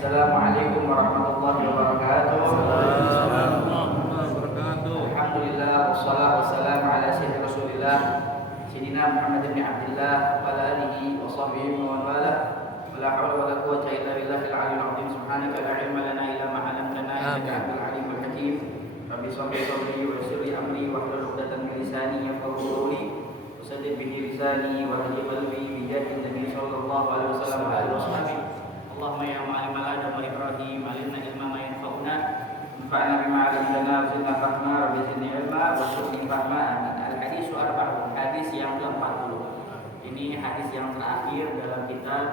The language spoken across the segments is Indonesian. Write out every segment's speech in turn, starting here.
Assalamualaikum warahmatullahi wabarakatuh. Alhamdulillah wassalatu wassalamu ala sayyidina Rasulillah Sayyidina Muhammad bin Abdullah wa ala alihi wa sahbihi wa man wala. Wala haula wala quwwata illa billahil aliyyil azim. Subhanaka la ilma lana illa ma 'allamtana innaka antal alimul hakim. Rabbi shrah li wa yassir li amri wahlul 'uqdatam min lisani yafqahu qawli. Saddid bihi lisani wa hadi qalbi bi jaddi nabi sallallahu alaihi wasallam wa alihi wasallam. Allahumma ya ma'alimal adam wa ibrahim alimna ilma ma yanfa'una anfa'na bima 'allamtana wa zidna fahma rabbi zidni ilma wa zidni fahma. Al-hadis 40, hadis yang ke-40. Ini hadis yang terakhir dalam kitab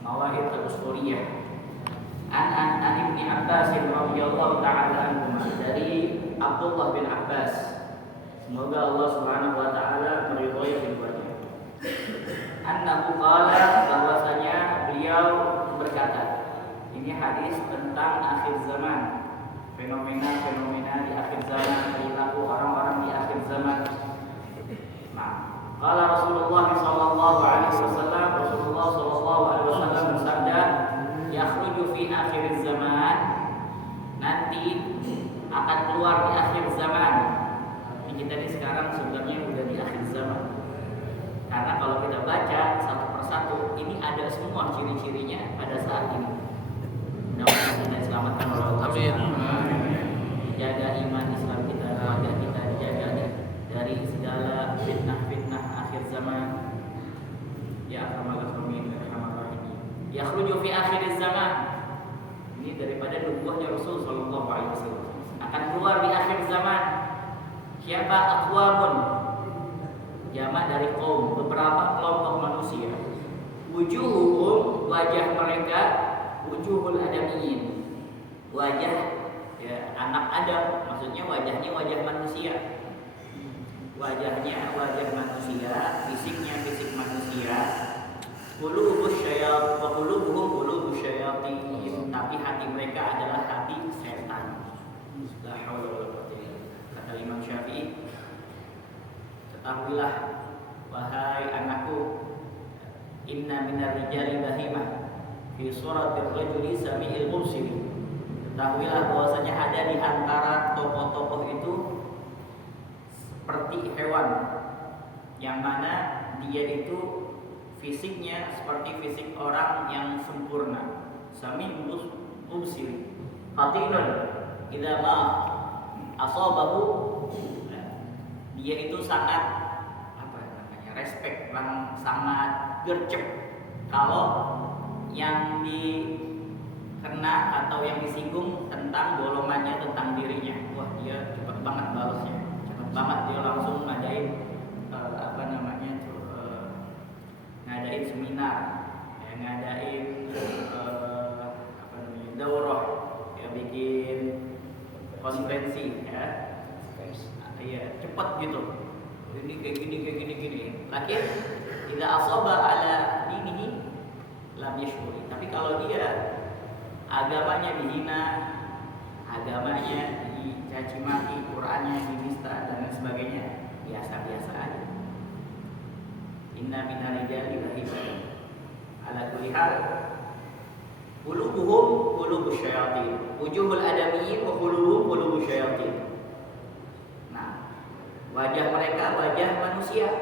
Mawahib al-Usfuriyah. An Ibnu Abbas radhiyallahu ta'ala anhu, dari Abdullah bin Abbas, semoga Allah Subhanahu wa taala meridhai keduanya. Annahu qala, bahwasanya beliau berkata, ini hadis tentang akhir zaman, fenomena-fenomena di akhir zaman, perilaku orang-orang di akhir zaman. Nah, qala Rasulullah sallallahu alaihi wasallam, Rasulullah sallallahu alaihi wasallam bersabda, yakhruju fi akhir zaman, nanti akan keluar di akhir zaman. Kita ini sekarang sebenarnya udah di akhir zaman. Karena kalau kita baca satu persatu, ini ada semua ciri-cirinya pada saat ini. Mudah-mudahan kita diselamatkan oleh Allah. Jaga iman Islam kita, keluarga kita dijaga dari segala fitnah-fitnah akhir zaman. Ya akramal akramin warhamar rahimin. Yakhruju fi akhir zaman. Ini daripada nubuahnya Rasul sallallahu alaihi wasallam. Akan keluar di akhir zaman. Siapa? Aqwamun, jamak dari kaum, beberapa kelompok manusia. Wujuhuhum, wajah mereka, wujuhul adamiyyin, wajah ya, anak Adam, maksudnya wajahnya wajah manusia. Wajahnya wajah manusia, fisiknya fisik manusia. Qulubus syayatin wa qulubuhum qulubus syayatin, tapi hati mereka adalah hati setan. La haula wala quwwata illa billah. Kata Imam Syafi'i, ketahuilah wahai anakku, inna minar rijali bahimah fi suratir rajuli sami'il mubsiri. Ketahuilah bahwasanya ada di antara tokoh-tokoh itu seperti hewan yang mana dia itu fisiknya seperti fisik orang yang sempurna. Sami'il mubsiri. Fatinun idza ma asabahu, dia itu sangat respect, sangat gercep kalau yang dikena atau yang disinggung tentang golongannya, tentang dirinya. Wah, dia cepat banget balasnya, cepat banget dia langsung ngadain ngadain seminar, ya, ngadain daurah, ya, bikin konferensi, ya, iya, cepat gitu. Ini kayak gini. Lakin tidak asaba ala dinihi lam yashkuri. Tapi kalau dia agamanya dihina, agamanya dicaci maki, Qur'annya dinista dan lain sebagainya, biasa-biasa aja. Inna minar rijali bahimah ala kulli hal. Qulubuhum qulubus syayatin, wujuhul adamiyyin wa qulubuhum qulubus syayatin. Wajah mereka wajah manusia,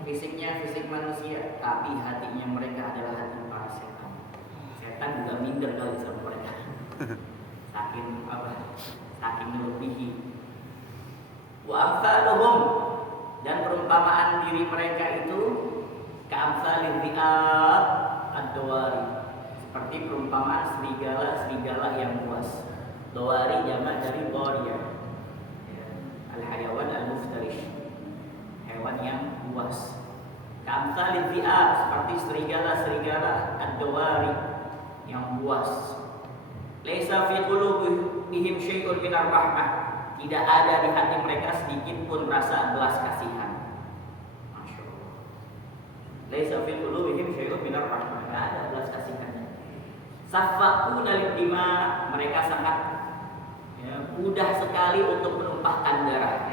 fisiknya fisik manusia, tapi hatinya mereka adalah hati para setan. Setan juga minder kali sama mereka. Saking melebihi. Wa amsaluhum, dan perumpamaan diri mereka itu ka'amsalil dhi'ab ad-dawari, seperti perumpamaan serigala yang buas. Dawari jamak dari dhariyah. Al-hayawan al-muftarish, hewan yang buas. Ka'amsalil dhi'ab, seperti serigala ad-dawari yang buas. Laisa fi qulubihim syai'un minar rahmah, tidak ada di hati mereka sedikit pun rasa belas kasihan. Masyaallah. Laisa fi qulubihim syai'un minar rahmah, tidak ada belas kasihannya. Safaquna lid-dima, mereka sangat mudah sekali untuk menumpahkan darah.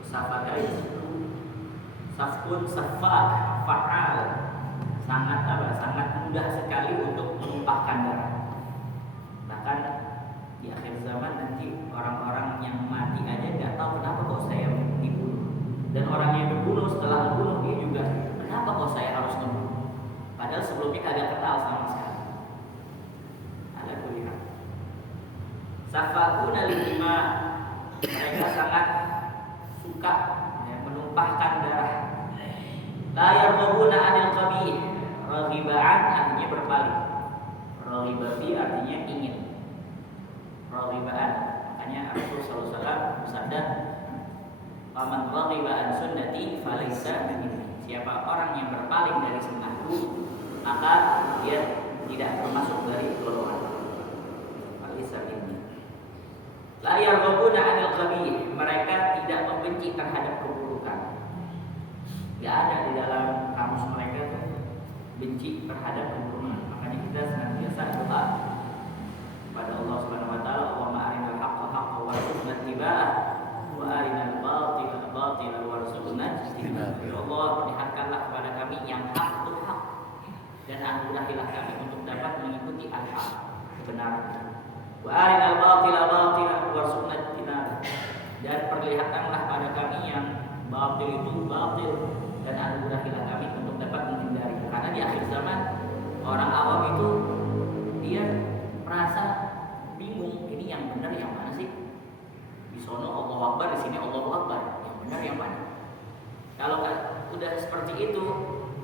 Safaka itu safkun, safak, fa'al, sangat mudah sekali untuk menumpahkan darah. zaman nanti orang-orang yang mati aja nggak tahu kenapa kok saya dibunuh, dan orang yang dibunuh setelah membunuh dia juga kenapa kok saya harus membunuh, padahal sebelumnya kagak kenal sama sekali. Ada kuliah. Safakuna lima, mereka sangat suka menumpahkan darah. La yarghabuna 'anil qabih. Raghibaan artinya berpaling. Raghiba fi artinya ingin. Raghibaan, makanya Rasul sallallahu alaihi wasallam bersabda, "Faman raghiba an sunnati falaysa minni." Siapa orang yang berpaling dari sunnahku, maka dia tidak termasuk dari golongan. Falaysa minni. La yarghabuna 'anil qabih. Mereka tidak membenci terhadap keburukan. Tidak ada di dalam kamus mereka tuh benci terhadap keburukan. Makanya kita senantiasa doa pada Allah Subhanahu wa taala, "Wa ma'arinal haqqa haqqan warzuqna ittiba'ah wa arinal batila batilan warzuqna ijtinabah." Ya Allah, perlihatkanlah kepada kami yang hak itu hak, dan anugerahilah kami untuk dapat mengikuti al-haq, kebenaran. Wa arinal batila batilan warzuqna ijtinabah, dan perlihatkanlah pada kami yang batil itu batil, dan anugerahilah kami untuk dapat menghindari. Karena di akhir zaman orang awam itu dia merasa bingung, ini yang benar yang mana sih? Di sono Allahu Akbar, di sini Allahu Akbar, yang benar yang mana? Kalau udah seperti itu,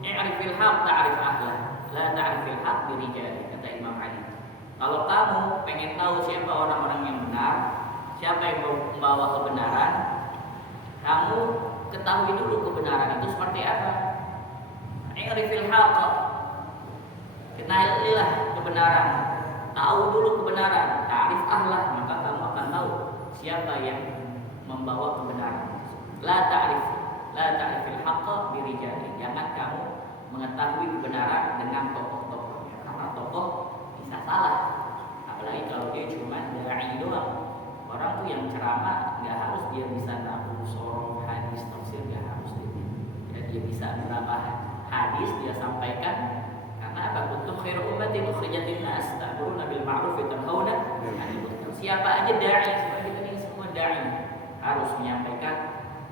i'rifil haq ta'rif ahlah, la ta'rifil haq birijali, kata Imam Ali. Kalau kamu pengen tahu siapa orang-orang yang benar, siapa yang membawa kebenaran, kamu ketahui dulu kebenaran itu seperti apa. I'rifil haqq, kenalilah kebenaran, tahu dulu kebenaran. Ta'rif ahlah, maka kamu akan tahu siapa yang membawa kebenaran. La ta'rifil haqq birijali. Jangan kamu mengetahui kebenaran dengan tokoh-tokohnya, karena tokoh bisa salah. Apalagi kalau dia cuma dai doang. Orang tuh yang ceramah nggak harus dia bisa nahu soroh hadis tafsir, nggak harus ya, dia bisa menambah hadis dia sampaikan. Karena apa? Kuntum khairu ummatin ukhrijat linnas ta'muruna bil ma'ruf wa tanhauna 'anil munkar. Siapa aja dai, seperti ini semua dai harus menyampaikan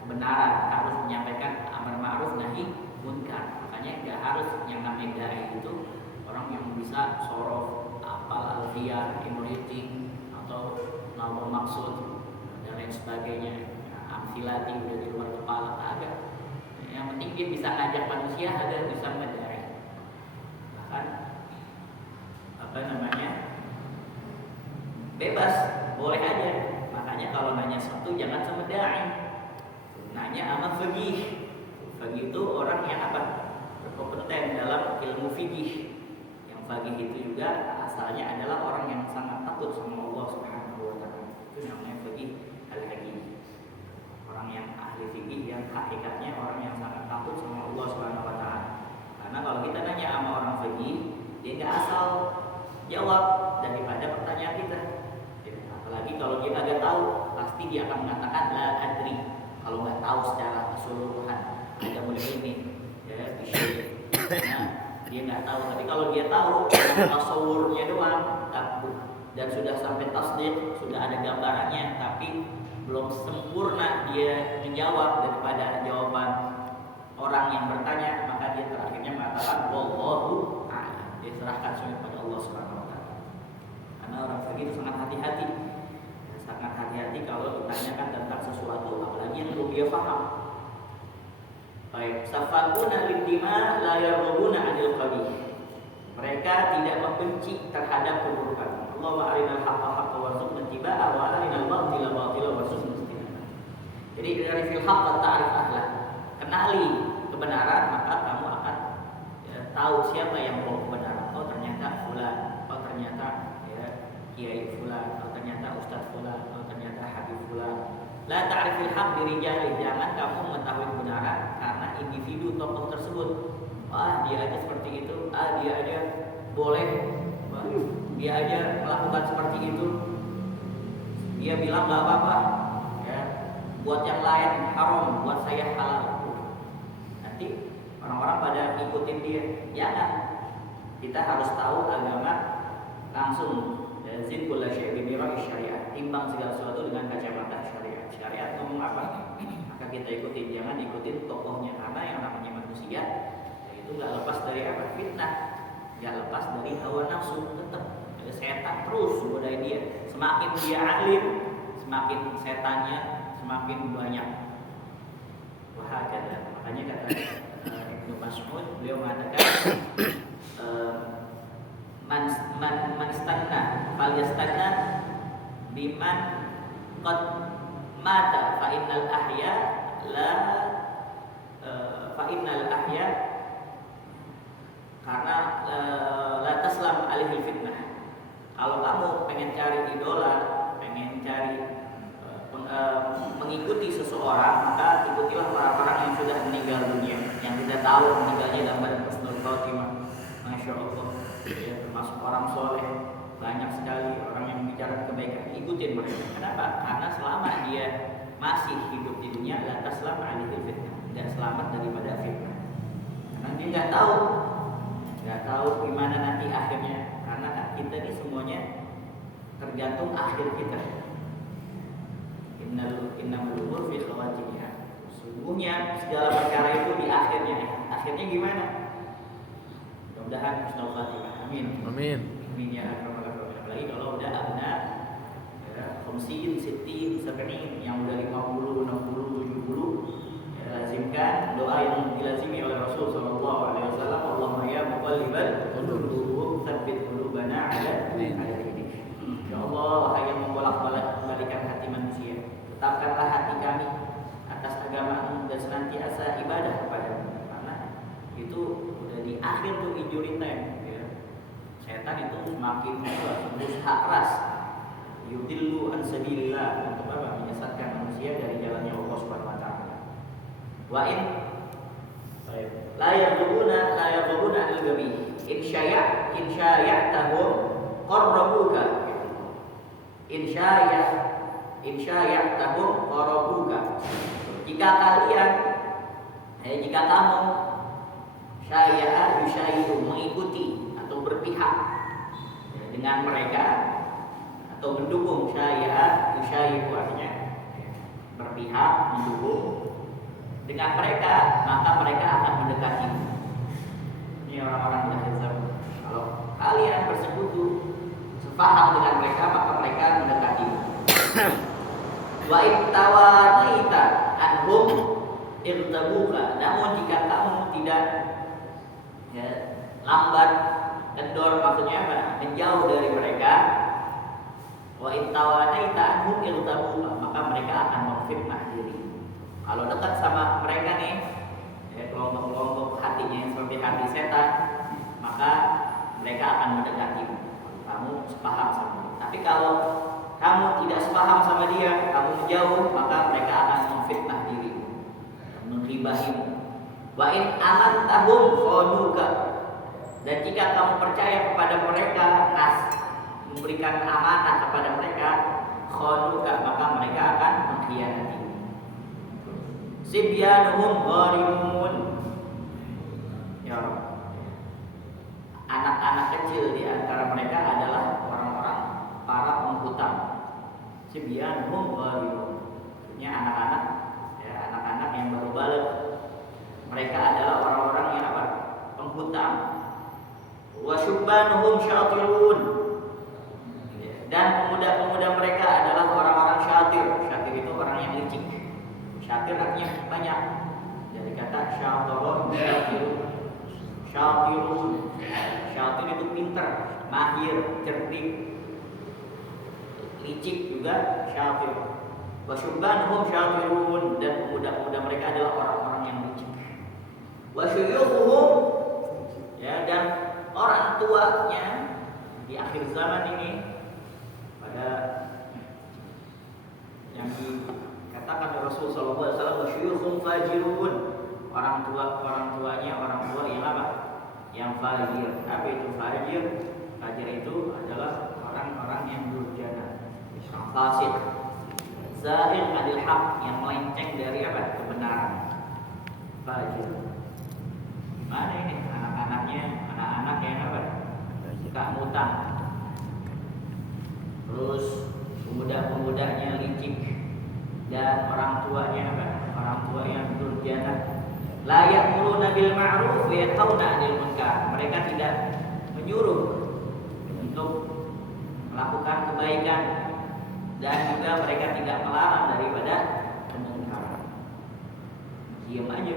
kebenaran, harus menyampaikan amar ma'ruf nahi munkar. Makanya nggak harus yang namanya dai itu orang yang bisa soroh, apal alfiyah, imriting, atau nawa maksud dan lain sebagainya. Amsilati udah di luar kepala agak. Yang penting dia bisa ngajak manusia agar bisa mendari. Bahkan bebas, boleh aja. Makanya kalau nanya sesuatu jangan sama dai, nanya sama faqih. Faqih itu orang yang berkompeten dalam ilmu fikih. Yang faqih itu juga asalnya adalah orang yang sangat takut sama Allah Subhanahu wa taala. Itu namanya faqih al-hakim. Orang yang ahli fikih yang hakikatnya orang yang sangat takut sama Allah Subhanahu wa taala. Karena kalau kita nanya sama orang fikih, dia enggak asal jawab daripada pertanyaan kita. Apalagi kalau dia agak tahu, pasti dia akan mengatakan la adri. Kalau nggak tahu secara keseluruhan, ada mulai ini ya dia nggak tahu. Tapi kalau dia tahu tasawurnya doang dan sudah sampai tasdik, sudah ada gambarannya, tapi belum sempurna dia menjawab daripada jawaban orang yang bertanya, maka dia terakhirnya mengatakan wallahu a'lam. Dia serahkan semua kepada Allah Subhanahu wa taala. Karena orang begitu sangat hati-hati. Sangat hati-hati kalau ditanyakan tentang sesuatu, apalagi yang belum dia paham. Baik, safakuna lidima la yarghubuna 'anil qabih. Mereka tidak membenci terhadap keburukan. Allahumma arinal haqqa haqqan warzuqna ittiba'ah wa arinal batila batilan warzuqna ijtinabah. Jadi dari fil haqq ta'rif ahlah. Kenali kebenaran, maka kamu akan tahu siapa yang membawa kebenaran. Oh ternyata fulan, oh ternyata kiai fulan, oh ternyata ustaz fulan, oh ternyata habib fulan. La ta'rifil haq birijali. Jangan kamu mengetahui kebenaran karena individu tokoh tersebut. Ah dia aja seperti itu, ah dia aja boleh, dia aja melakukan seperti itu, dia bilang nggak apa-apa ya, buat yang lain haram, buat saya halal. Nanti orang-orang pada ngikutin dia. Jangan, kita harus tahu agama langsung ya, zin kulla syai'in bi mira'i syariat. Timbang segala sesuatu dengan kacamata syariat. Syariat ngomong apa? Maka kita ikutin, jangan ikutin tokohnya, karena yang namanya manusia itu nggak lepas dari apa? Fitnah, nggak lepas dari hawa nafsu, tetap ada setan terus godain dia. Semakin dia alim, semakin setannya semakin banyak. Wahakala, makanya kata Ibnu Mas'ud, beliau mengatakan man istanna falyastanna biman qad mata fa innal ahya karena la taslam alaihi fitnah. Kalau kamu pengen cari idola, pengen cari mengikuti seseorang, maka ikutilah orang-orang yang sudah meninggal dunia, yang kita tahu meninggalnya dalam badan husnul khotimah. Masya Allah, ya, termasuk orang soleh, banyak sekali orang yang bicara kebaikan. Ikutin mereka. Kenapa? Karena selama dia masih hidup di dunia, la taslam alaihi fitnah, tidak selamat daripada fitnah. Karena dia nggak tahu gimana nanti akhirnya. Karena kan kita ini semuanya tergantung akhir kita. Innamal umur fi khawatimiha. Sungguhnya segala perkara itu di akhirnya. Akhirnya gimana? Mudah-mudahan husnul khatimah. Amin. Amin. Amin ya rabbal alamin. Apalagi kalau udah abna 50, 60, 70 yang udah 50, 60, 70, ya, lazimkan doa yang dilazimi oleh Rasul sallallahu alaihi wasallam, Allahumma ya muqallibal qulub, tsabbit qulubana ala dinik. Ya Allah, wahai yang membolak-balikan hati manusia, tetapkanlah hati kami atas agama-Mu dan senantiasa ibadah kepada-Mu. Karena itu udah di akhir tuh injury time, ya. Setan itu semakin berusaha keras yudillu an sabilillah, untuk apa? Menyesatkan manusia dari jalannya Allah Subhanahu wa taala. Wa in la yaquluna al-gabi in sya'atahum qarrabuka. In sya'atahum qarrabuka. Jika kamu syai'u mengikuti atau berpihak dengan mereka atau mendukung syai'u artinya berpihak, mendukung dengan mereka, maka mereka akan mendekati. Ini orang-orang di akhir zaman. Kalau kalian bersekutu, sepaham dengan mereka, maka mereka mendekati. Wa ittawanaita anhum irtabuka. Namun jika kamu tidak lambat, kendor, maksudnya apa? Menjauh dari mereka. Wa ittawanaita anhum irtabuka, maka mereka akan memfitnah diri. Kalau dekat sama mereka nih, ya, kelompok-kelompok hatinya yang seperti hati setan, maka mereka akan mendekati kamu sepaham sama dia. Tapi kalau kamu tidak sepaham sama dia, kamu menjauh, maka mereka akan memfitnah dirimu, menghibahimu. Wa in amantahum khanuka. Dan jika kamu percaya kepada mereka, memberikan amanah kepada mereka, khanuka, maka mereka akan mengkhianati. Sibyanuhum gharimun. Ya Allah. Anak-anak kecil di antara mereka adalah orang-orang para penghutang. Sibyanuhum gharimun. Maksudnya anak-anak, ya, anak-anak yang baru balik. Mereka adalah orang-orang yang apa? Penghutang. Wa syubbanuhum syatirun. Dan pemuda-pemuda mereka adalah orang-orang syatir. Syatir itu orang yang licik. Syatir artinya banyak. Dari kata syatirun, syatir itu pintar, mahir, cerdik. Licik juga syatir. Wa syubbanuhum syatirun, dan pemuda-pemuda mereka adalah orang-orang yang licik. Wa syuyukhuhum, ya, dan orang tuanya di akhir zaman ini pada yang dikatakan oleh Rasul sallallahu alaihi wasallam, syuyukhum fajirun, orang tuanya orang tua yang apa? Yang fajir. Apa itu fajir? Fajir itu adalah orang-orang yang durjana, yang fasik, zahir anil haq, yang melenceng dari apa? Kebenaran. Fajir. Mana ini anak-anaknya, anak-anak yang apa? Suka ngutang. terus pemuda-pemudanya licik, dan orang tuanya apa? Orang tua yang durjana. La ya'muruna bil ma'ruf wa yanhauna 'anil munkar. Mereka tidak menyuruh untuk melakukan kebaikan dan juga mereka tidak melarang daripada kemungkaran. Diam aja.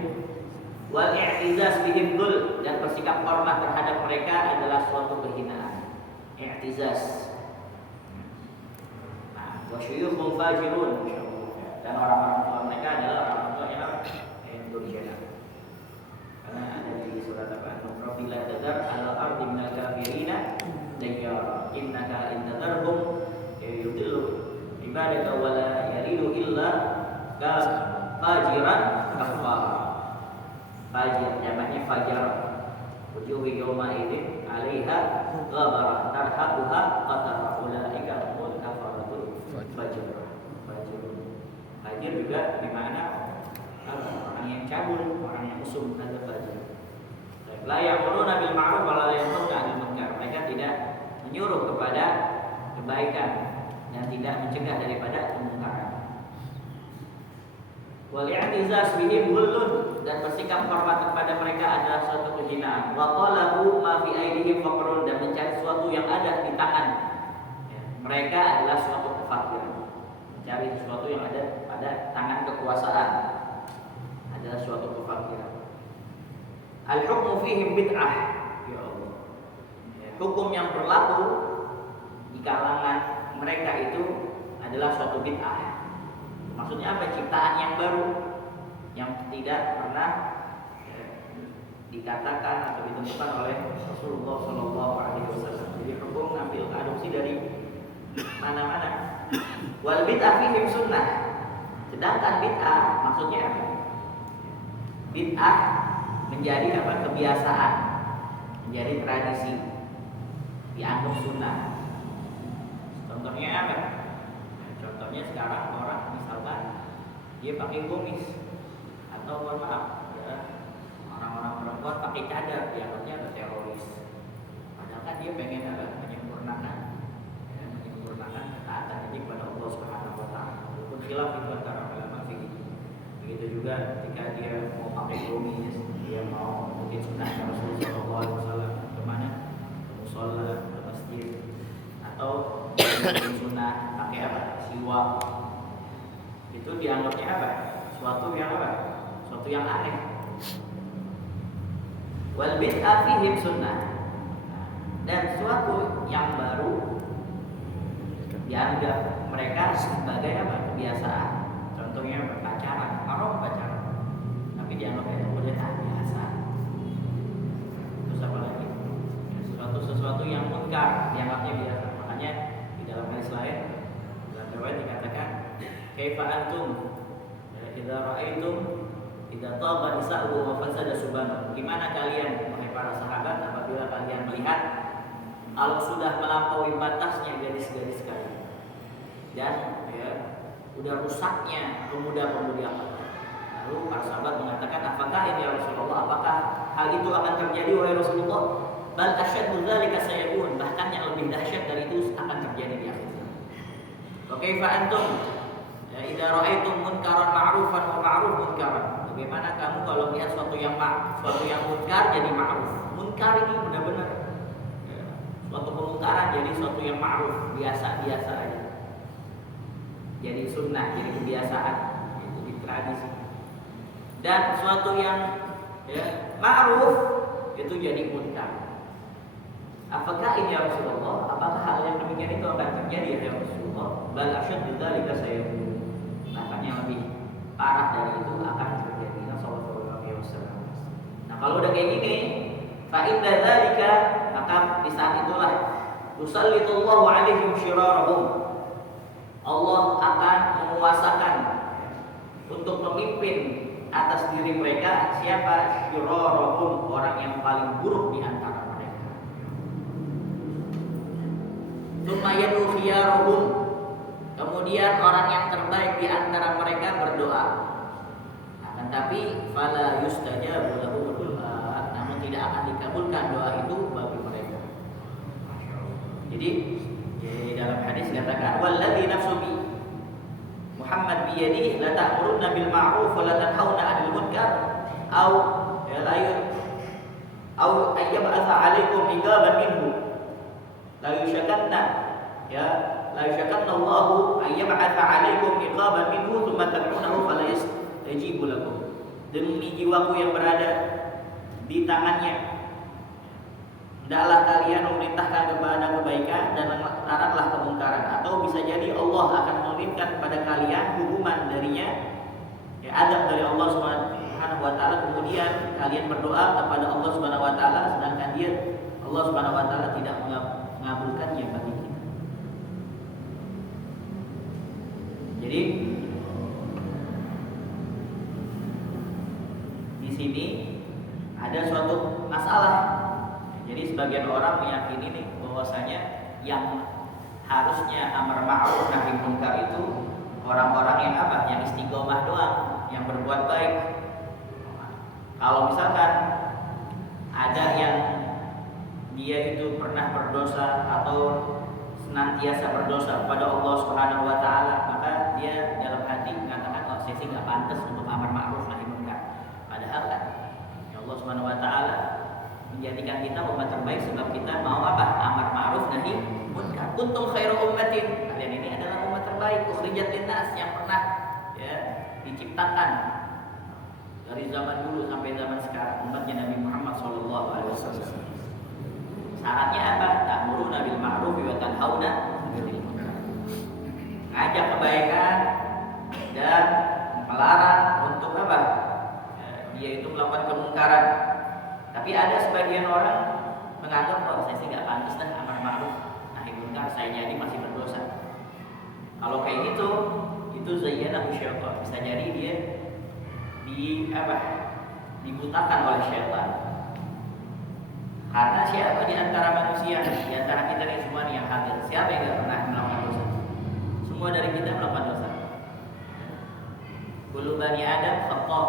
Wal i'tizaz bihim dzul, dan bersikap hormat terhadap mereka adalah suatu kehinaan. I'tizaz. Nah, wa syuyukhum fajirun, dan orang-orang tua mereka adalah orang tua yang durjana. Karena ada di surat apa? Rabbila tadar al-ardi minal kafirina dayyara innaka in tadarhum yudillu ibadaka wa la yalidu illa fajiran kafara. Fajir namanya fajar. Wujuhu yawma idzin 'alaiha ghabara tarhaquha qatara ulaika humul kafaratul fajr. Fajir juga di mana orang yang cabul, orang yang usum ada fajir. La ya'muruna bil ma'ruf wa la yanhauna 'anil munkar. Mereka tidak menyuruh kepada kebaikan dan tidak mencegah daripada kemungkaran. Wal i'tizaz bihim dhullun, dan bersikap hormat kepada mereka adalah suatu kehinaan. Wa talabu ma fi aydihim faqrun, dan mencari sesuatu yang ada di tangan mereka adalah suatu kefakiran. Mencari sesuatu yang ada pada tangan kekuasaan adalah suatu kefakiran. Al-hukmu fihim bid'ah. Ya Allah. Hukum yang berlaku di kalangan mereka itu adalah suatu bid'ah. Maksudnya apa? Ciptaan yang baru yang tidak pernah dikatakan atau ditemukan oleh Rasulullah SAW. Jadi hukum ngambil adopsi dari mana-mana. Wal bid'ah fihim sunnah. Sedangkan bid'ah maksudnya apa? Bid'ah menjadi apa? Kebiasaan, menjadi tradisi, dianggap sunnah. Contohnya apa? Contohnya sekarang orang misalkan dia pakai gamis atau mohon maaf ya, orang-orang perempuan pakai cadar, dianggapnya ada teroris. Padahal kan dia pengen apa? Menyempurnakan ketaatan ini kepada Allah Subhanahu wa taala. Walaupun khilaf itu antara ulama fikih. Begitu juga ketika dia mau pakai gamis, dia mau mungkin sunnahnya Rasulullah sallallahu alaihi wasallam kemana? Ke mushola, ke masjid, atau mungkin sunnah pakai apa? Siwak. Itu dianggapnya apa? Suatu yang apa? Suatu yang aneh. Wal bid'ah fihim sunnah. Dan suatu yang baru dianggap mereka sebagai apa? Kebiasaan. Contohnya pacaran, haram pacaran, tapi dianggapnya udah biasa. Terus apa lagi? Sesuatu yang munkar dianggapnya biasa. Makanya di dalam hadis lain dalam riwayat dikatakan, kaifa antum idza ra'aitum idza tagha nisa'u wa fasada subanu. Gimana kalian wahai para sahabat apabila kalian melihat kalau sudah melampaui batasnya gadis-gadis kalian dan ya udah rusaknya pemuda-pemudi apa. Lalu para sahabat mengatakan, apakah ini ya Rasulullah? Apakah hal itu akan terjadi wahai Rasulullah? Bal asyaddu dzalika sayakun, bahkan yang lebih dahsyat dari itu akan terjadi di akhir zaman. Wa kaifa antum idza ra'aitum munkaran ma'rufan wa ma'ruf munkaran. Bagaimana kamu kalau melihat suatu yang munkar jadi ma'ruf? Munkar ini benar-benar suatu kemungkaran jadi suatu yang ma'ruf, biasa-biasa aja. Jadi sunnah, jadi kebiasaan, itu di tradisi. Dan suatu yang ma'ruf itu jadi munkar. Apakah ini ya Rasulullah? Apakah hal yang demikian itu akan terjadi ya Rasulullah? Bal asyaddu dzalika sayakun. Bahkan yang lebih parah dari itu akan terjadi. Sallallahu alaihi wasallam. Nah, kalau udah kayak gini, fa inda dzalika, maka di saat itulah tusallitullahu alaihim syirarahum. Allah akan menguasakan untuk memimpin atas diri mereka siapa? Syirarahum, orang yang paling buruk di antara mereka. Tsumma yadu khiyarahum, kemudian orang yang terbaik di antara mereka berdoa. Akan tapi fala yustajabu lahu du'a, namun tidak akan dikabulkan doa itu bagi mereka. Jadi dalam hadis katakan walladzi nafsu bi Muhammad biyadihi la ta'muruna bil ma'ruf wa la tanhauna 'anil munkar au ya la au ayyab'atha 'alaikum iqaban minhu la yushakanna ya la yushakanna Allahu ayyab'atha 'alaikum iqaban minhu thumma tad'unahu fala yastajibu lakum. Demi jiwaku yang berada di tangannya, hendaklah kalian memerintahkan kepada kebaikan dan laranglah kemungkaran, atau bisa jadi Allah akan menurunkan kepada kalian hukuman darinya, ya, azab dari Allah Subhanahu wa taala, kemudian kalian berdoa kepada Allah Subhanahu wa taala sedangkan Allah Subhanahu wa taala tidak mengabulkannya bagi kita. Jadi di sini ada suatu masalah. Jadi sebagian orang meyakini nih bahwasanya yang harusnya amar ma'ruf nahi munkar itu orang-orang yang apa? Yang istiqomah doang, yang berbuat baik. Kalau misalkan ada yang dia itu pernah berdosa atau senantiasa berdosa kepada Allah Subhanahu wa taala, maka dia dalam hati mengatakan, "Oh, saya sih enggak pantas untuk amar ma'ruf nahi munkar." Padahal kan ya Allah Subhanahu wa taala menjadikan kita umat terbaik sebab kita mau apa? Amar ma'ruf nahi munkar. Kuntum khairu ummatin. Kalian ini adalah umat terbaik ukhrijat linnas yang pernah ya diciptakan dari zaman dulu sampai zaman sekarang, umatnya Nabi Muhammad sallallahu alaihi wasallam. Syaratnya apa? Ta'muruna bil ma'ruf wa tanhauna 'anil munkar. Ngajak kebaikan dan melarang untuk apa? Dia itu melakukan kemungkaran. Tapi ada sebagian orang menganggap bahwa saya sih nggak pantas dah amar ma'ruf nahi munkar, saya jadi masih berdosa. Kalau kayak gitu, itu zayyanahu syaitan. Bisa jadi dia dibutakan oleh syaitan. Karena siapa di antara manusia, di antara kita ini semua yang hadir, siapa yang nggak pernah melakukan dosa? Semua dari kita melakukan dosa. Kullu bani Adam khata'.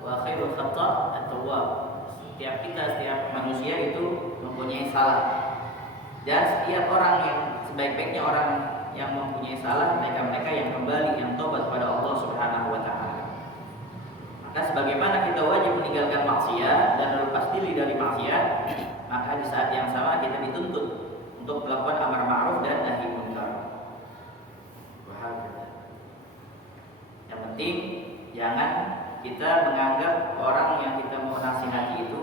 Wa khairul khata' at-tawwab. Setiap manusia itu mempunyai salah. Dan setiap orang yang sebaik-baiknya orang yang mempunyai salah, mereka yang kembali, yang tobat kepada Allah Subhanahu wa taala. Maka sebagaimana kita wajib meninggalkan maksiat dan lepas diri dari maksiat, maka di saat yang sama kita dituntut untuk melakukan amar ma'ruf dan nahi munkar. Yang penting jangan kita menganggap orang yang kita mau nasihati itu,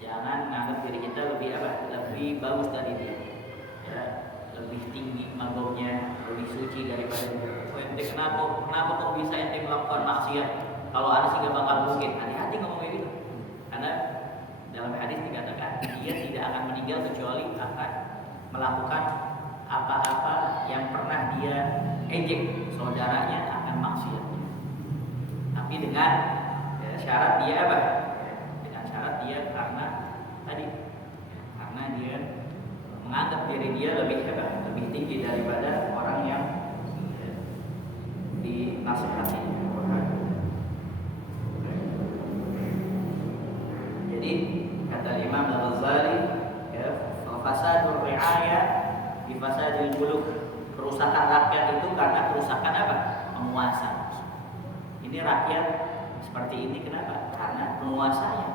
jangan menganggap diri kita lebih bagus dari dia, ya, lebih tinggi mabuknya, lebih suci daripada dia. Oh, ente kenapa kok bisa ente melakukan maksiat? Kalau ada sih gak bakal mungkin. Hati-hati ngomong kayak gitu, karena dalam hadis dikatakan dia tidak akan meninggal kecuali akan melakukan apa-apa yang pernah dia ejek saudaranya akan maksiat. Tapi dengan syarat dia apa? Dengan syarat dia karena dia menganggap diri dia lebih hebat, lebih tinggi daripada orang yang dinasihati. Jadi kata Imam Al-Ghazali, ya, fasadul ri'ayah bi fasadil muluk. Kerusakan rakyat itu karena kerusakan apa? Penguasa. Ini rakyat seperti ini kenapa? Karena penguasanya.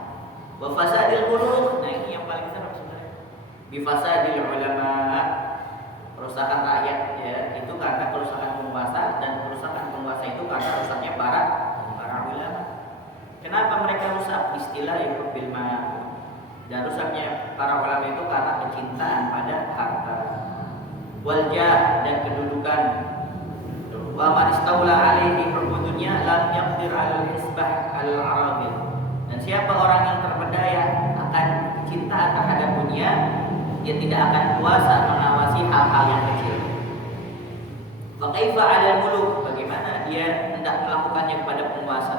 Wa fasadil muluk, nah ini yang paling serem sebenarnya. Bi fasadil ulama, kerusakan rakyat ya, itu karena kerusakan penguasa, dan kerusakan penguasa itu karena rusaknya para ulama. Kenapa mereka rusak? Istilah yang bil mal. Dan rusaknya para ulama itu karena kecintaan pada harta. Wal jah, dan kedudukan. Wa man istaula alaihi hurmudunya lam yaqdir 'alal hisbah al-arabil. Dan siapa orang yang terpedaya akan kecintaan terhadap dunia, dia tidak akan kuasa mengawasi hal-hal yang kecil. Wa kaifa 'alal muluk, bagaimana dia hendak melakukannya kepada penguasa.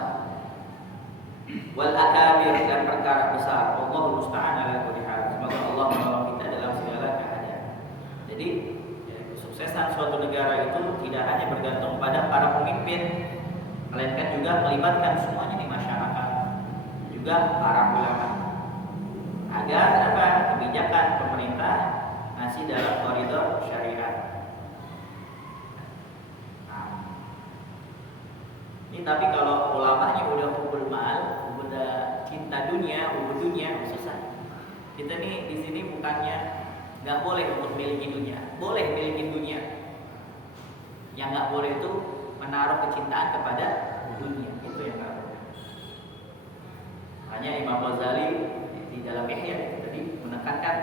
Wal akabir, dan perkara besar. Allahu musta'an ala kulli hal. Semoga Allah menolong kita dalam segala keadaan. Jadi kesuksesan suatu negara itu tidak hanya bergantung pada para pemimpin, melainkan juga melibatkan semuanya di masyarakat, juga para ulama, agar apa? Kebijakan pemerintah masih dalam koridor tapi kalau ulamanya udah hubul mal, udah cinta dunia, hubul dunia, susah. Kita nih di sini bukannya nggak boleh untuk miliki dunia, boleh miliki dunia. Yang nggak boleh itu menaruh kecintaan kepada dunia, itu yang nggak boleh. Hanya Imam Ghazali di dalam Ihya tadi menekankan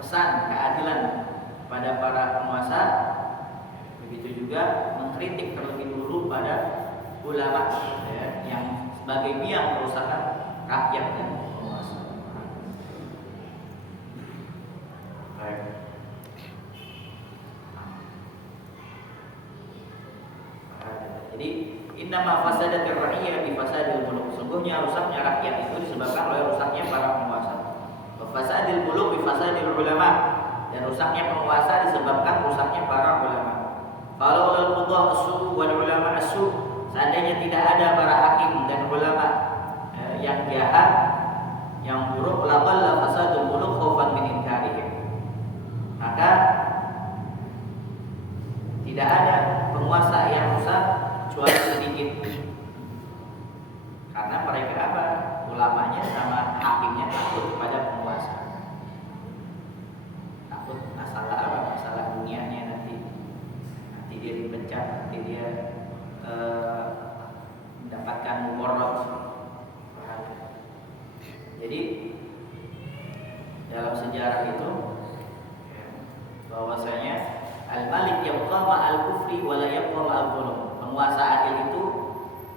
pesan keadilan pada para penguasa, begitu juga mengkritik terlebih dulu pada ulama ya, yang sebagai biang kerusakan rakyat dan penguasa. Jadi innama fasadatir ra'iyya bi fasadil muluk. Sungguhnya rusaknya rakyat itu disebabkan oleh rusaknya para penguasa. Wa fasadil muluk bi fasadil ulama. Dan rusaknya penguasa disebabkan rusaknya para ulama. Kalau al-qudha as-su' wal ulama as-su', seandainya tidak ada para hakim dan ulama yang jahat, yang buruk, laqalla fasadul muluk khaufan min inkarihim. Maka tidak ada penguasa yang rusak kecuali sedikit. Karena mereka apa? Ulamanya sama hakimnya takut kepada penguasa. Takut masalah apa? Masalah dunianya nanti dia dipecat, nanti dia mendapatkan mudarat. Jadi dalam sejarah itu bahwasanya al-malik yabqa ma'al kufri wa la yabqa ma'al dhulm. Penguasa adil itu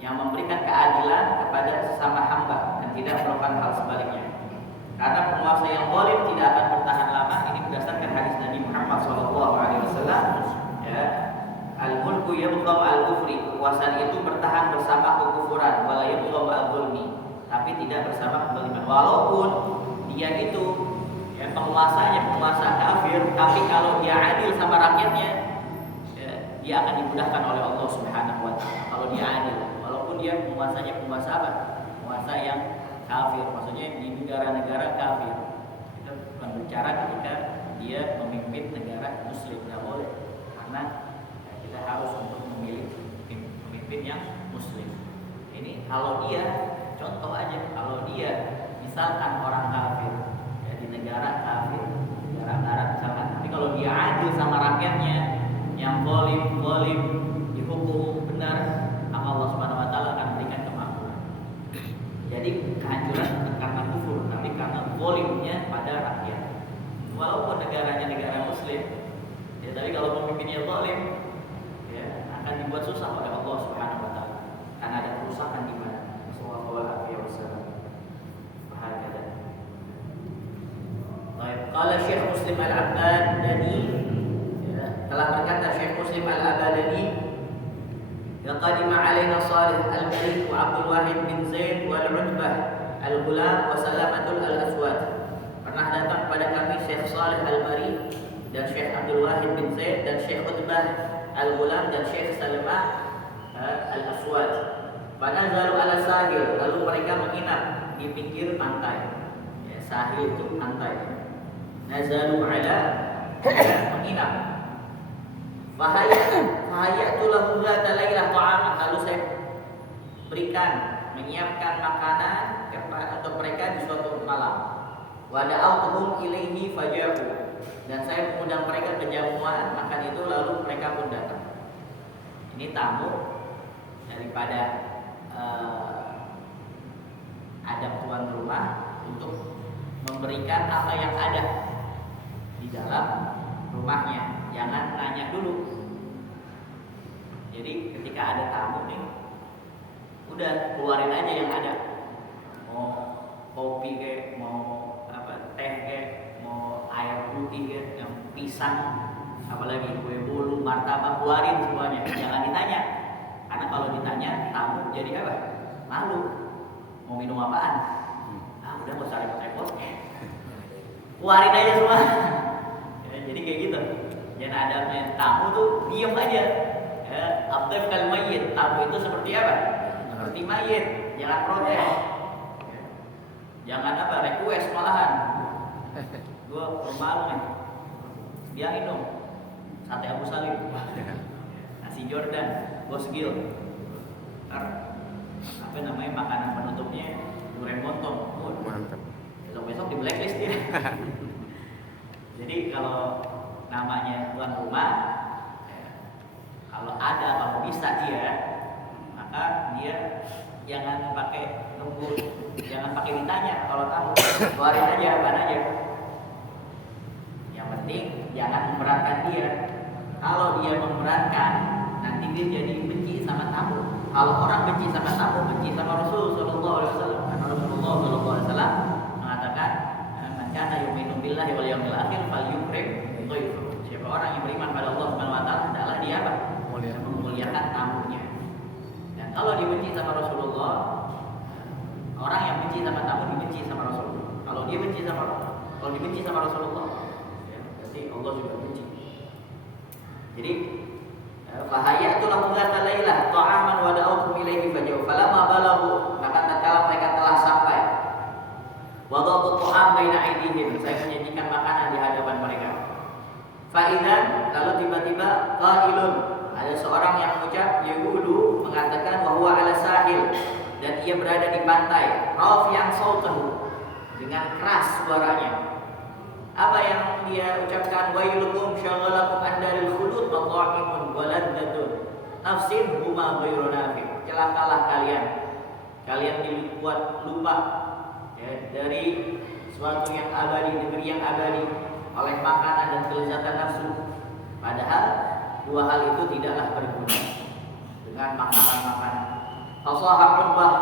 yang memberikan keadilan kepada sesama hamba dan tidak melakukan hal sebaliknya. Karena penguasa yang zalim tidak akan bertahan lama. Ini berdasarkan hadis Nabi Muhammad SAW. Ya, al-mulku yabqa ma'al kufri. Kekuasaan itu bertahan bersama kekufuran, wa la yabqa ma'al dhulmi, tapi tidak bersama kezaliman. Walaupun dia itu penguasanya penguasa kafir, tapi kalau dia adil sama rakyatnya, dia akan dimudahkan oleh Allah Subhanahu wa taala. Kalau dia adil, walaupun dia penguasanya penguasa apa? Penguasa yang kafir, maksudnya di negara-negara kafir. Kita bukan bicara ketika dia memimpin negara muslim, tidak boleh. Karena kita harus untuk memilih pemimpin yang muslim. Ini kalau dia, contoh aja, kalau dia misalkan orang kafir di negara kafir, negara barat misalkan, tapi kalau dia adil sama rakyatnya, yang zalim dihukum benar, maka Allah Subhanahu wa taala akan berikan kemakmuran. Jadi kehancuran bukan karena kufur, tapi karena zalimnya pada rakyat. Walaupun negaranya negara muslim, ya, tapi kalau pemimpinnya zalim, ya, akan dibuat susah oleh Allah Subhanahu wa taala. Karena ada kerusakan di mana. Sallallahu alaihi wasallam. Qala Syekh Muslim Al-Abadani, telah berkata Syekh Muslim Al-Abadani, ya qadima alaina Salih Al-Malik wa Abdul Wahid bin Zaid wal Utbah Al-Ghulam wa Salamatul Al-Aswad. Pernah datang kepada kami Syekh Salih Al-Mari dan Syekh Abdul Wahid bin Zaid dan Syekh Utbah Al-Ghulam dan Syekh Salamah Al-Aswad. Fanazalu ala sahil, lalu mereka menginap di pinggir pantai. Ya, sahil itu pantai. Nazalu ala, menginap. Fahayatu lahum dzata lailah ta'am, lalu saya berikan, menyiapkan makanan untuk mereka di suatu malam. Wa da'awtuhum ilaihi fajahu, dan saya mengundang mereka ke jamuan makan itu, lalu mereka pun datang. Ini tamu daripada adab tuan rumah untuk memberikan apa yang ada di dalam rumahnya, jangan nanya dulu. Jadi ketika ada tamu nih, udah keluarin aja yang ada. Mau kopi kayak, mau apa, teh kayak, mau air putih kayak, yang pisang, apalagi kue bolu, martabak, keluarin semuanya. Jangan ditanya, karena kalau ditanya tamu jadi apa? Malu. Mau minum apaan? Udah nggak usah repot-repot. Keluarin aja semua. Jadi kayak gitu. Jangan adabnya tamu tuh diam aja. Abdul kal mayyit, tamu itu seperti apa? Seperti mayit, jangan protes. Jangan apa, request malahan. Gua malu nih. Dia dong sate Abu Salim, nasi Jordan, Bos Gil. apa namanya makanan penutupnya durian montong. Mantap. Besok-besok di blacklist dia. Jadi kalau namanya tuan rumah, kalau bisa dia, maka dia jangan pakai nunggu, jangan pakai ditanya kalau tamu, keluarin aja apa aja. Yang penting jangan memberatkan dia. Kalau dia memberatkan, nanti dia jadi benci sama tamu. Kalau orang benci sama tamu, benci sama Rasul Sallallahu Alaihi Wasallam. Karena Rasulullah Sallallahu Alaihi Wasallam mengatakan, "Man kana yu'minu billahi wal yawmil akhir falyukrim dhaifahu." Siapa orang yang beriman pada Allah Subhanahu Wa Taala adalah dia apa? Memuliakan tamunya. Dan kalau dibenci sama Rasulullah, orang yang benci sama tamu dibenci sama Rasulullah. Kalau dibenci sama Rasulullah, ya, berarti Allah juga benci. Jadi fahayatu lahum dzata lailah ta'aman wa da'awtum ilaihi faja'u falamma balaghu, maka tatkala mereka telah sampai, wada'tu ta'am baina aydihim, saya menyajikan makanan di hadapan mereka. Fa'idan, lalu tiba-tiba qailun, ada seorang yang mengucap, yaqulu, mengatakan bahwa ala sahil, dan ia berada di pantai, rafi'an sautahu, dengan keras suaranya. Apa yang dia ucapkan? Wailukum syagalakum andaril khulud wa dha'imun wa laddatun nafsin huma ghairu nafi'. Celakalah kalian dibuat lupa ya, dari suatu yang abadi, negeri yang abadi oleh makanan dan kelezatan nafsu. Padahal dua hal itu tidaklah berguna dengan makanan-makanan. Fasaha Utbah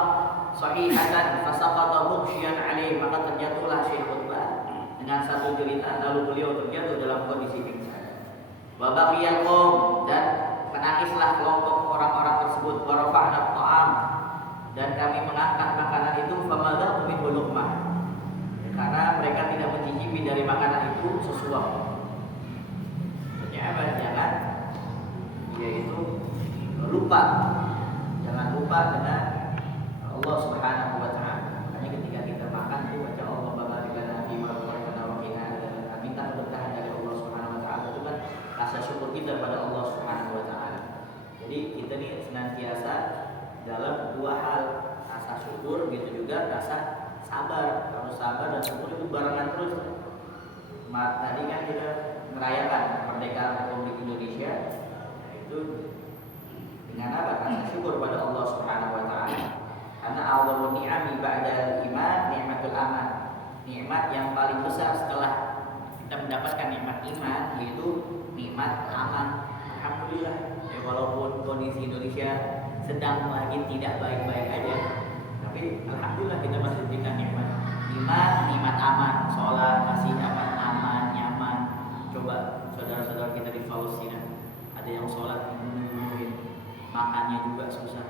sahihatan fasaqata mughshiyan alaih, maka terjatuhlah Syekh Utbah dengan satu jeritan, lalu beliau terjatuh dalam kondisi pingsan. Wa baqiyal qaum, dan menangislah kelompok orang-orang tersebut. Wa rafa'na ta'am, dan kami mengangkat makanan itu. Famadha min luqmah, karena mereka tidak mencicipi dari makanan itu sesuap. Maksudnya apa? Jangan yaitu lupa. Jangan lupa dengan Allah Subhanahu wa taala. Makanya ketika kita makan itu baca Allah barik lana fi ma razaqtana wa qina adzabannar. Minta keberkahan dari Allah Subhanahu wa taala, itu kan rasa syukur kita pada Allah Subhanahu wa taala. Jadi kita nih senantiasa dalam dua hal, rasa syukur gitu juga rasa sabar. Kalau sabar dan syukur itu barengan terus. Tadi kan kita merayakan kemerdekaan Republik Indonesia, itu dengan apa? Rasa syukur pada Allah Subhanahu wa taala. Karena awalul ni'ami ba'da iman ni'matul aman. Nikmat yang paling besar setelah kita mendapatkan nikmat iman yaitu nikmat aman. Alhamdulillah. Ya, walaupun kondisi Indonesia sedang lagi tidak baik-baik aja, tapi alhamdulillah kita masih diberikan nikmat. Nikmat aman, sholat masih aman, nyaman. Coba saudara-saudara kita di Palestina, ada yang sholat nungguin, makannya juga susah.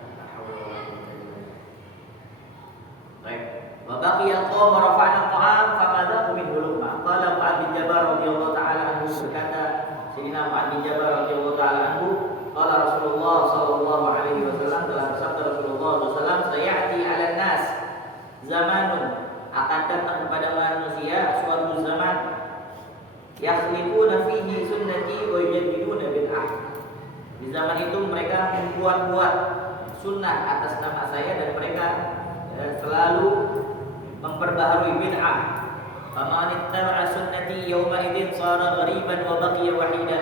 Baik. Wa baqiyal qaum wa rafa'na ta'am famadha min huluma. Qala Mu'adz bin Jabal radhiyallahu ta'ala anhu, berkata Sayyidina Mu'adz bin Jabal radhiyallahu ta'ala anhu, qala Rasulullah sallallahu alaihi wasallam, telah bersabda Rasulullah sallallahu alaihi wasallam, sayati 'alan nas zamanun, akan datang kepada manusia suatu zaman, yakhlifuna fihi sunnati wa yujaddiduna bid'ah. Di zaman itu mereka membuat-buat sunnah atas nama saya, dan mereka selalu memperbaharui bid'ah. Faman ittaba'a sunnati yawma idzin shara ghariban wa baqiya wahida.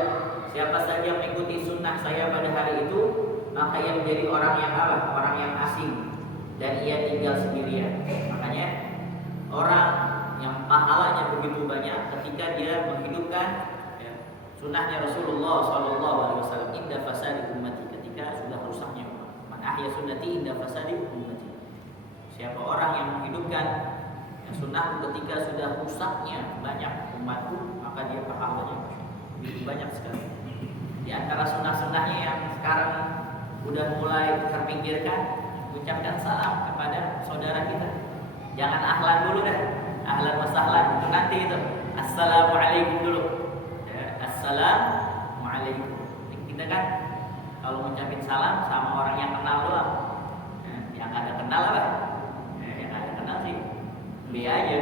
Siapa saja yang mengikuti sunnah saya pada hari itu, maka ia menjadi orang yang apa? Orang yang asing, dan ia tinggal sendirian. Makanya orang yang pahalanya begitu banyak ketika dia menghidupkan sunnahnya Rasulullah sallallahu alaihi wasallam, inda fasadi ummati, ketika sudah rusaknya umat. Man ahya sunnati inda fasadi ummati. Siapa orang yang menghidupkan sunnah ketika sudah rusaknya banyak umatku, maka dia pahalanya begitu banyak sekali. Di antara sunnah-sunnahnya yang sekarang sudah mulai terpinggirkan, ucapkan salam kepada saudara kita. Jangan ahlan dulu dah, ahlan wa sahlan itu nanti itu. Assalamualaikum dulu. Ya, assalamualaikum. Kita kan kalau ngucapin salam sama orang yang kenal doang. Yang ada kenal apa? Yang ada kenal sih B aja.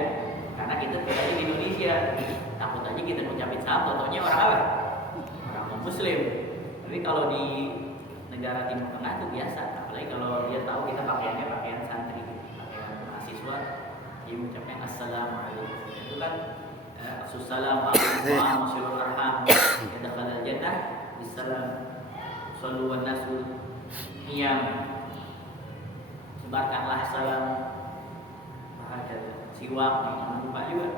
Karena kita tinggal di Indonesia, takut aja kita ngucapin salam, contohnya orang apa? Orang muslim. Tapi kalau di negara Timur Tengah itu biasa, apalagi kalau dia tahu kita pakaiannya pakaian santri, pakaian mahasiswa, dia mengucapkan assalamualaikum. Itu kan assalamualaikum warahmatullahi wabarakatuh. Ya dakhala jannah bisalam. Sallu wan nasu qiyam. Sebarkanlah salam. Siwak, jangan lupa juga.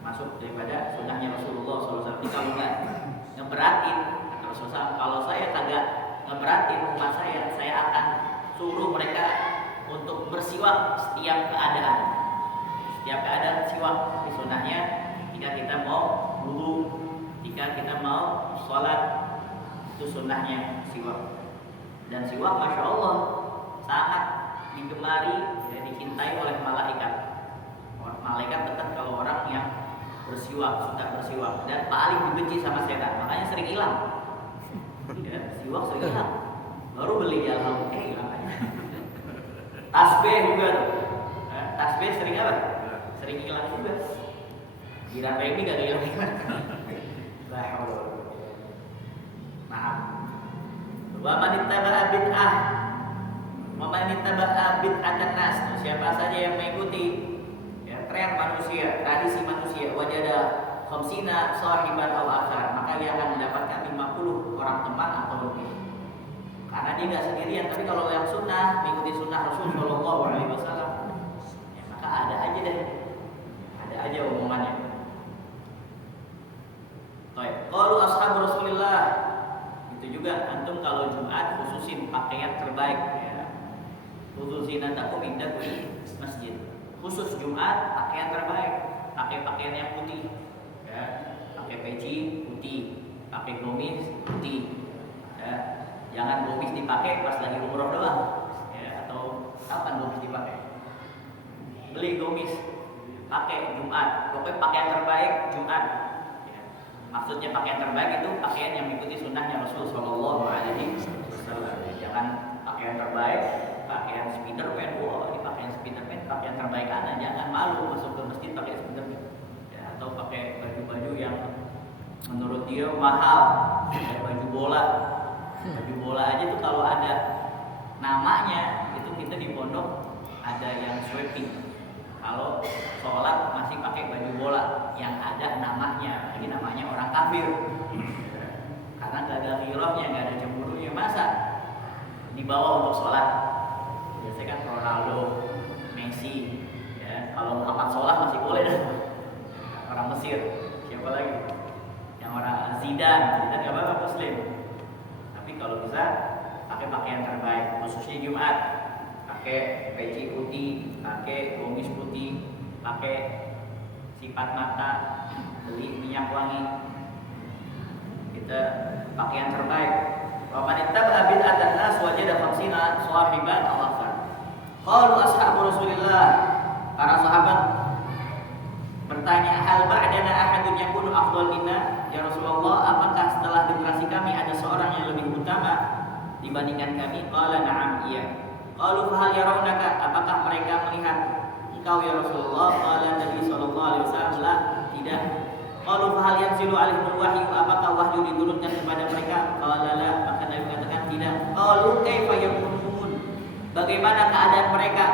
Masuk daripada sunnahnya Rasulullah SAW. Kalau nggak ngeberatin, kalau saya kagak ngeberatin umat saya akan suruh mereka untuk bersiwak setiap keadaan. Setiap keadaan siwak. Di sunnahnya jika kita mau wudu, jika kita mau sholat, itu sunnahnya siwak. Dan siwak, masya Allah, sangat digemari dan dicintai oleh malaikat. Malaikat dekat kalau orang yang bersiwak, suka bersiwak, dan paling dibenci sama setan, makanya sering hilang. Ya, siwak sering hilang. Baru beli di alhamdulillah hilang aja. Tasbih juga tuh. Tasbih sering apa? Sering hilang juga. Gila ini gak hilang hilang. La haula wala quwwata. Maaf. Wa man ittaba'a bid'ah. Wa man ittaba'a bid'atan nas. Siapa saja yang mengikuti tren manusia, tradisi manusia, wajada khamsina sahiban aw akhar, maka dia akan mendapatkan 50 orang teman atau lebih. Karena dia enggak sendirian, tapi kalau yang sunnah, mengikuti sunnah Rasul sallallahu alaihi wasallam, ya maka ada aja deh. Ada aja omongannya. Baik, qalu ashabu Rasulillah. Itu juga antum kalau Jumat khususin pakaian terbaik ya. Khususinatakum inda kulli masjid. Khusus Jumat pakaian terbaik, pakai pakaian yang putih, ya, pakai peci putih, pakai gamis putih, ya. Jangan gamis dipakai pas lagi umroh doang, ya, atau kapan gamis dipakai? Beli gamis, pakai Jumat, pokoknya pakaian terbaik Jumat. Ya. Maksudnya pakaian terbaik itu pakaian yang mengikuti sunnahnya Rasul Shallallahu Alaihi Wasallam. Jangan pakaian terbaik, pakaian Spiderman, wah ini pakaian Spiderman, pakaian terbaik Anda, jangan malu masuk ke masjid pakai Spiderman, ya, atau pakai baju-baju yang menurut dia mahal, kayak baju bola aja tuh kalau ada namanya itu kita di pondok ada yang sweeping. Kalau sholat masih pakai baju bola yang ada namanya, ini namanya orang kafir, karena gak ada ghirahnya, gak ada cemburunya, masa dibawa untuk sholat. Biasanya kan Ronaldo, Messi, ya. Kalau Muhammad Salah masih boleh dah. Orang Mesir, siapa lagi? Yang orang Zidane nggak apa-apa Muslim. Tapi kalau bisa pakai pakaian terbaik, khususnya Jumat, pakai peci putih, pakai gamis putih, pakai sipat mata, beli minyak wangi. Kita pakaian terbaik. Wa man ittaba'a bid'atan nas wajada khamsina sahiban aw akthar. Qalu ashabu Rasulillah, para sahabat bertanya, hal ba'dana ahadun yakunu afdal minna? Ya Rasulullah, apakah setelah generasi kami ada seorang yang lebih utama dibandingkan kami? Qala na'am, iya. Qalu fa hal yarawnaka, apakah mereka melihat engkau ya Rasulullah? Qala Nabi sallallahu alaihi wasallam, la, tidak. Qalu fa hal yanzilu alaihimul wahyu, apakah wahyu diturunkan kepada mereka? Qala la, maka Nabi katakan tidak. Qalu kaifa yakunu, bagaimana keadaan mereka?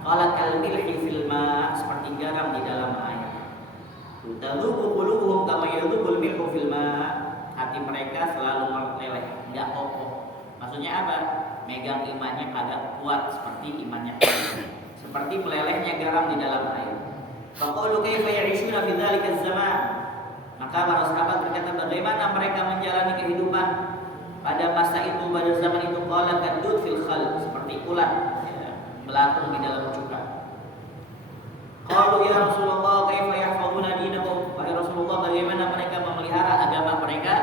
Qala kal milhi fil ma, seperti garam di dalam air. Talubu qulubuhum kama yadubul milhu fil ma, hati mereka selalu meleleh, enggak kokoh. Maksudnya apa? Megang imannya agak kuat seperti imannya seperti melelehnya garam di dalam air. Faqulu kaifa ya'ishuna fi dzalika zaman, maka para sahabat berkata, bagaimana mereka menjalani kehidupan pada masa itu, pada zaman itu? Qala kadud fil khal, seperti ulat ya, melatung di dalam cuka. Qalu ya Rasulullah kaifa yahfazuna dinahum, wahai Rasulullah, bagaimana mereka memelihara agama mereka?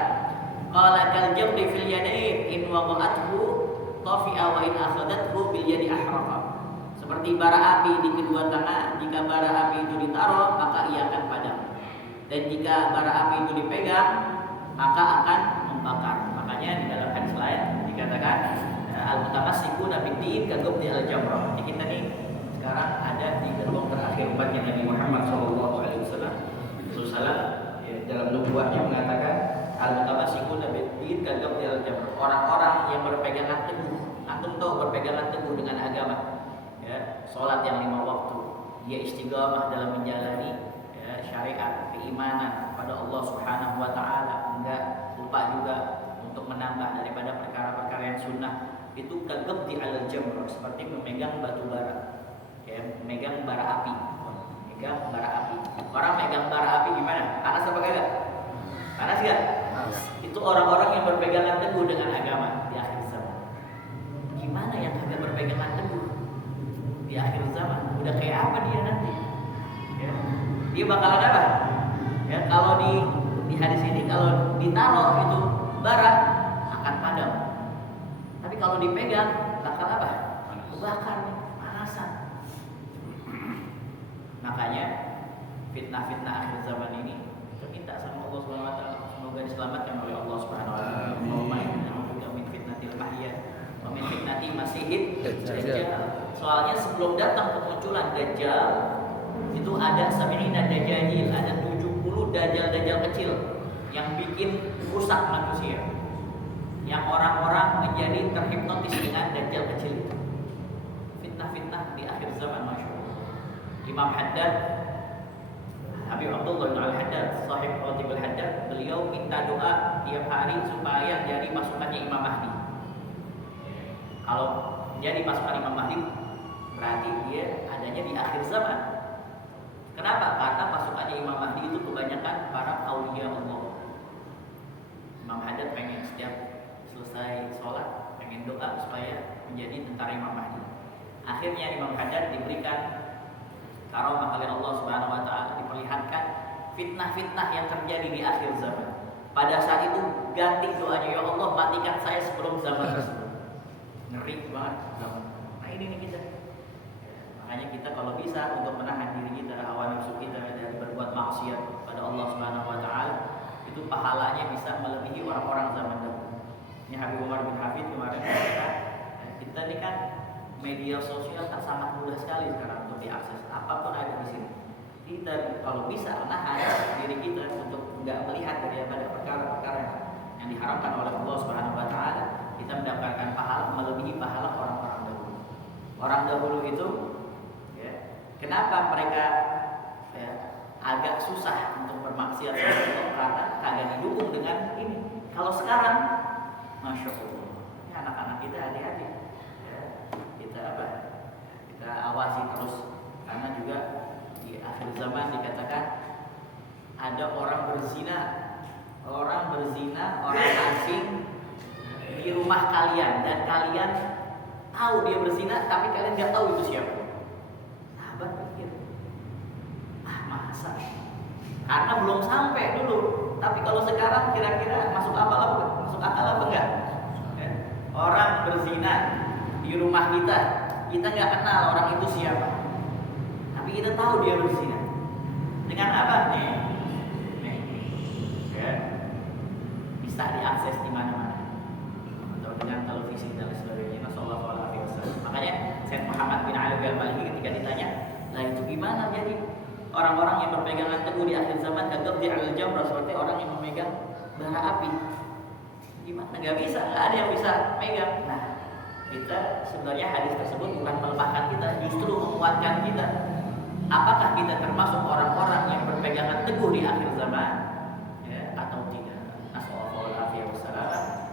Qala kal jamri fil yadayn in waqa'athu tafi'a wa in akhadathu bil yadi ahraqa. Seperti bara api di kedua tangan, jika bara api itu ditaruh maka ia akan padam, dan jika bara api itu dipegang maka akan membakar. Makanya di dalam hadis lain dikatakan al-mutamassikuna bid-din kagubdi al-jamrah. Jadi kita nih sekarang ada di gerbong terakhir umatnya Nabi Muhammad SAW. Dalam nubuahnya mengatakan al-mutamassikuna bid-din kagubdi al-jamrah. Orang-orang yang berpegangan teguh dengan agama, ya, sholat yang 5 waktu, dia istiqamah dalam menjalani ya, syariat keimanan kepada Allah Subhanahu wa taala, enggak lupa juga untuk menambah daripada perkara-perkara yang sunnah, itu kagab di alal jamr, seperti memegang batu bara, ya, memegang bara api. Megang bara api. Orang megang bara api gimana? Panas apa kagak? Panas gak? Itu orang-orang yang berpegangan teguh dengan agama di akhir zaman. Gimana yang kagak berpegangan teguh di akhir zaman? Udah kayak apa dia nanti? Ya. Dia bakalan apa? Ya, kalau di hadis ini kalau ditaruh itu bara akan padam. Tapi kalau dipegang bakal apa? Bakar, panasan. Makanya fitnah-fitnah akhir zaman ini kita minta sama Allah Subhanahu wa taala semoga diselamatkan oleh Allah Subhanahu wa taala. Min fitnatil mahya wa min fitnati masihid dajjal. Soalnya sebelum datang kemunculan dajjal itu ada 70 dajjalil, ada 70 dajjal-dajjal kecil yang bikin rusak manusia. Yang orang-orang menjadi terhipnotis dengan dajjal kecil itu. Fitnah-fitnah di akhir zaman, Masya Allah. Imam Haddad, Habib Abdullah bin Al-Haddad, sahib Ratib Al-Haddad, beliau minta doa tiap hari supaya jadi pasukannya Imam Mahdi. Kalau jadi pasukan Imam Mahdi, berarti dia adanya di akhir zaman. Kenapa? Karena pasukannya Imam Mahdi itu kebanyakan para aulia Allah. Imam Haddad pengen setiap selesai sholat pengen doa supaya menjadi tentara Imam Mahdi. Akhirnya Imam Haddad diberikan karomah oleh Allah Subhanahu wa taala, diperlihatkan fitnah-fitnah yang terjadi di akhir zaman. Pada saat itu ganti doanya, ya Allah matikan saya sebelum zaman tersebut. Ngeri banget zaman. Nah ini nih kita. Makanya kita kalau bisa untuk menahan diri kita, hawa nafsu kita dari berbuat maksiat pada Allah Subhanahu wa taala, itu pahalanya bisa melebihi orang-orang zaman dahulu. Ini Habib Umar bin Hafid kemarin mengatakan, kita ini kan media sosial tak sangat mudah sekali sekarang untuk diakses, apapun ada di sini. Kita kalau bisa menahan diri kita untuk tidak melihat daripada perkara-perkara yang diharamkan oleh Allah Subhanahu wa taala, kita mendapatkan pahala melebihi pahala orang-orang dahulu. Orang dahulu itu ya, kenapa mereka ya, agak susah untuk bermaksiat karena kagak didukung dengan ini. Kalau sekarang Masya Allah, ya, anak-anak kita hati-hati. Kita awasi terus, karena juga di akhir zaman dikatakan ada orang berzina, orang asing di rumah kalian dan kalian tahu dia berzina tapi kalian nggak tahu itu siapa. Sahabat pikir, masa? Karena belum sampai dulu. Tapi kalau sekarang kira-kira masuk akal apa enggak? Orang berzina di rumah kita nggak kenal orang itu siapa, tapi kita tahu dia berzina. Dengan apa? Nih, ya, bisa diakses di mana-mana, atau dengan televisi dan sebagainya. Sallallahu alaihi wasallam. Makanya Sayyid Muhammad bin Ali Al-Maliki ketika ditanya, lah itu gimana jadi orang-orang yang berpegangan teguh di akhir zaman kagak di al-jamrah seperti orang yang memegang bara api? Gimana? Nggak bisa, nggak ada yang bisa megang. Nah, kita sebenarnya hadis tersebut bukan melemahkan kita, justru menguatkan kita. Apakah kita termasuk orang-orang yang berpegangan teguh di akhir zaman, ya, atau tidak? Nasallallahu alaihi wasallam.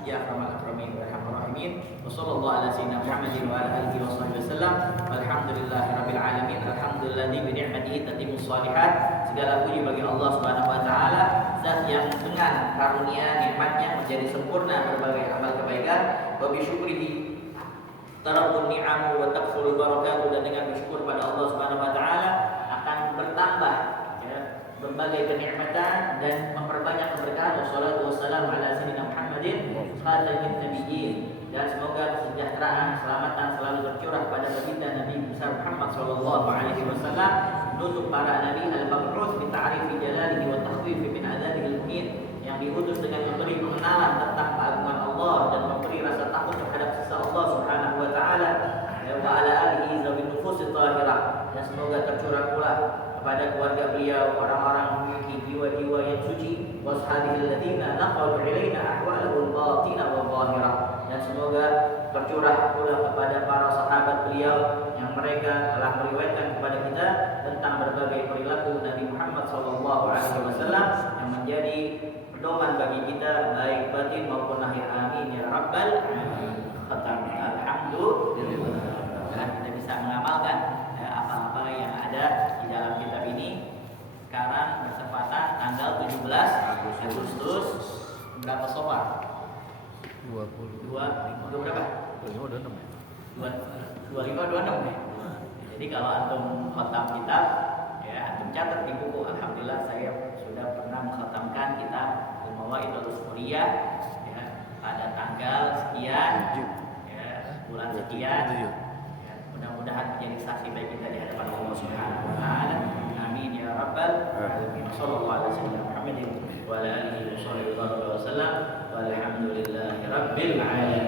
Ya akramal akramin wa arhamar rahimin. Wassallallahu ala sayyidina Muhammadin wa ala alihi wasallam. Walhamdulillahirabbil alamin. Alhamdulilladzi bi ni'matihi tatimmus shalihat. Segala puji bagi Allah Subhanahu wa taala, zat yang dengan karunia nikmatnya menjadi sempurna berbagai amal kebaikan. Wa bi syukrihi tarakun ni'amu wa takfuru barakatuh, dan dengan bersyukur pada Allah Subhanahu wa taala akan bertambah ya, berbagai kenikmatan dan memperbanyak keberkahan. Wassalatu wassalamu ala sayyidina Muhammadin khatamin nabiyyin, dan semoga kesejahteraan keselamatan selalu tercurah pada baginda Nabi besar Muhammad sallallahu alaihi wasallam, menutup para nabi al-mab'uts bi ta'rifi jalalihi wa takhwif min adzabihil muhin, yang diutus dengan memberi pengenalan tentang keagungan Allah dan memberi rasa takut terhadap sisa Allah Subhanahu wa taala, wa ala alihi zawin nufus thahirah, dan semoga tercurah pula kepada keluarga beliau orang-orang memiliki jiwa-jiwa yang suci, washabihil ladzina naqalu ilaina ahwalahum batina wa zahirah, dan semoga tercurah pula kepada para sahabat beliau yang mereka telah meriwayatkan kepada kita tentang berbagai perilaku Nabi Muhammad SAW yang menjadi pedoman bagi kita baik batin maupun lahir. Amin ya rabbal alamin. Khatam. Alhamdulillah. Dan kita bisa mengamalkan apa-apa yang ada di dalam kitab ini. Sekarang bertepatan tanggal 17 Agustus berapa sofa? 25 berapa? 25 26 ya. Jadi kalau antum khatam kitab ya antum catat di buku. Alhamdulillah saya sudah pernah mengkhatamkan kitab Al-Mawaidul Mulia ya pada tanggal sekian ya bulan sekian ya, mudah-mudahan menjadi saksi baik kita di hadapan Allah Subhanahu wa taala. Amin ya rabbal alamin. Sallallahu alaihi wasallam Muhammadin wa ala alihi wasallam walhamdulillahi rabbil alamin.